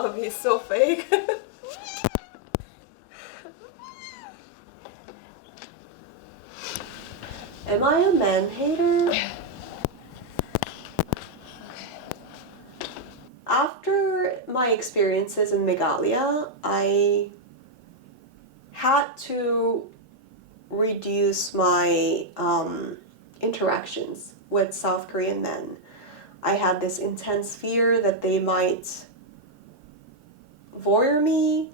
That would be so fake. Am I a man hater? After my experiences in Meghalaya, I had to reduce my interactions with South Korean men. I had this intense fear that they might voyeur me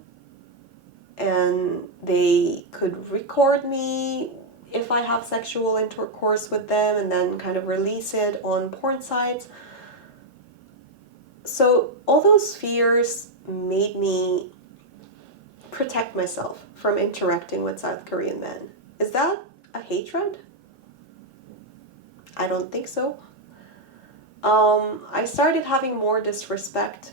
and they could record me if I have sexual intercourse with them and then kind of release it on porn sites. So all those fears made me protect myself from interacting with South Korean men. Is that a hatred? I don't think so. I started having more disrespect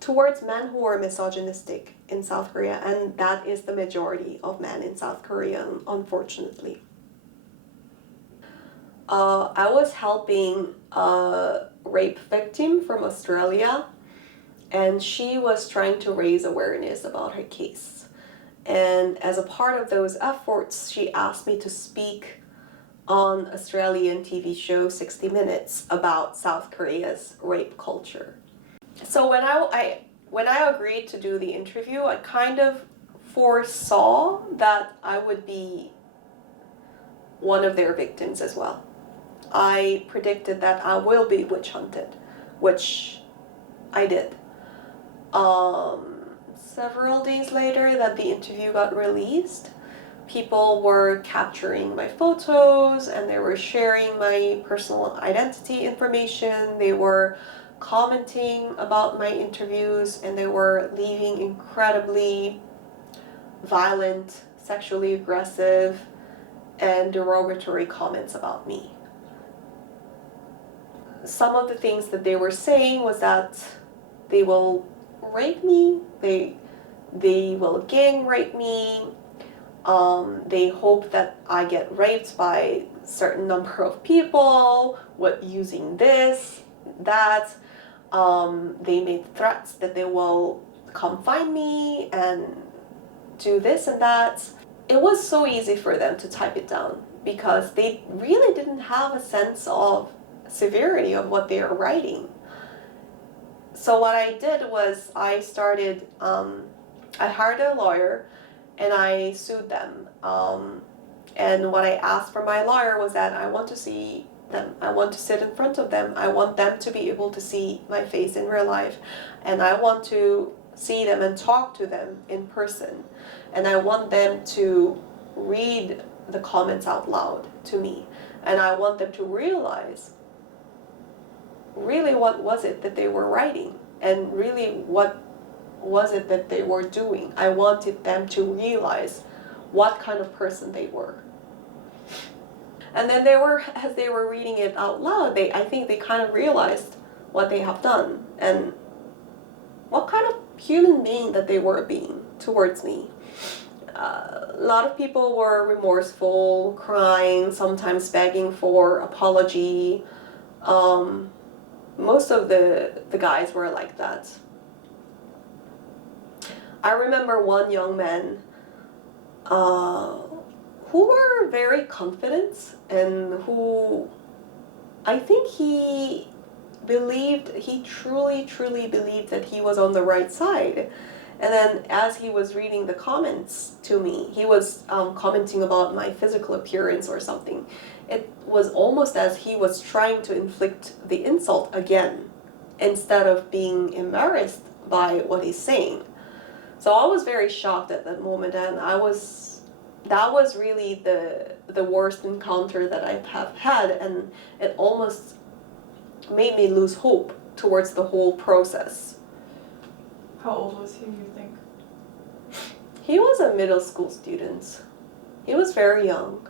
towards men who are misogynistic in South Korea, and that is the majority of men in South Korea, unfortunately. I was helping a rape victim from Australia, and she was trying to raise awareness about her case. And as a part of those efforts, she asked me to speak on Australian TV show 60 Minutes about South Korea's rape culture. So when I agreed to do the interview, I kind of foresaw that I would be one of their victims as well. I predicted that I will be witch hunted, which I did. Several days later that the interview got released, people were capturing my photos and they were sharing my personal identity information. They were commenting about my interviews and they were leaving incredibly violent, sexually aggressive, and derogatory comments about me. Some of the things that they were saying was that they will rape me, they will gang rape me, they hope that I get raped by a certain number of people with using this, that. They made threats that they will come find me and do this and that. It was so easy for them to type it down because they really didn't have a sense of severity of what they are writing. So what I did was I hired a lawyer and I sued them. And what I asked for my lawyer was that I want to see them. I want to sit in front of them. I want them to be able to see my face in real life. And I want to see them and talk to them in person. And I want them to read the comments out loud to me. And I want them to realize really what was it that they were writing and really what was it that they were doing. I wanted them to realize what kind of person they were. And then as they were reading it out loud, I think they kind of realized what they have done and what kind of human being that they were being towards me. A lot of people were remorseful, crying, sometimes begging for apology. Most of the guys were like that. I remember one young man who were very confident and who I think he truly believed that he was on the right side. And then as he was reading the comments to me, he was commenting about my physical appearance or something. It was almost as he was trying to inflict the insult again instead of being embarrassed by what he's saying. So I was very shocked at that moment, and that was really the worst encounter that I have had, and it almost made me lose hope towards the whole process. How old was he, you think? He was a middle school student. He was very young.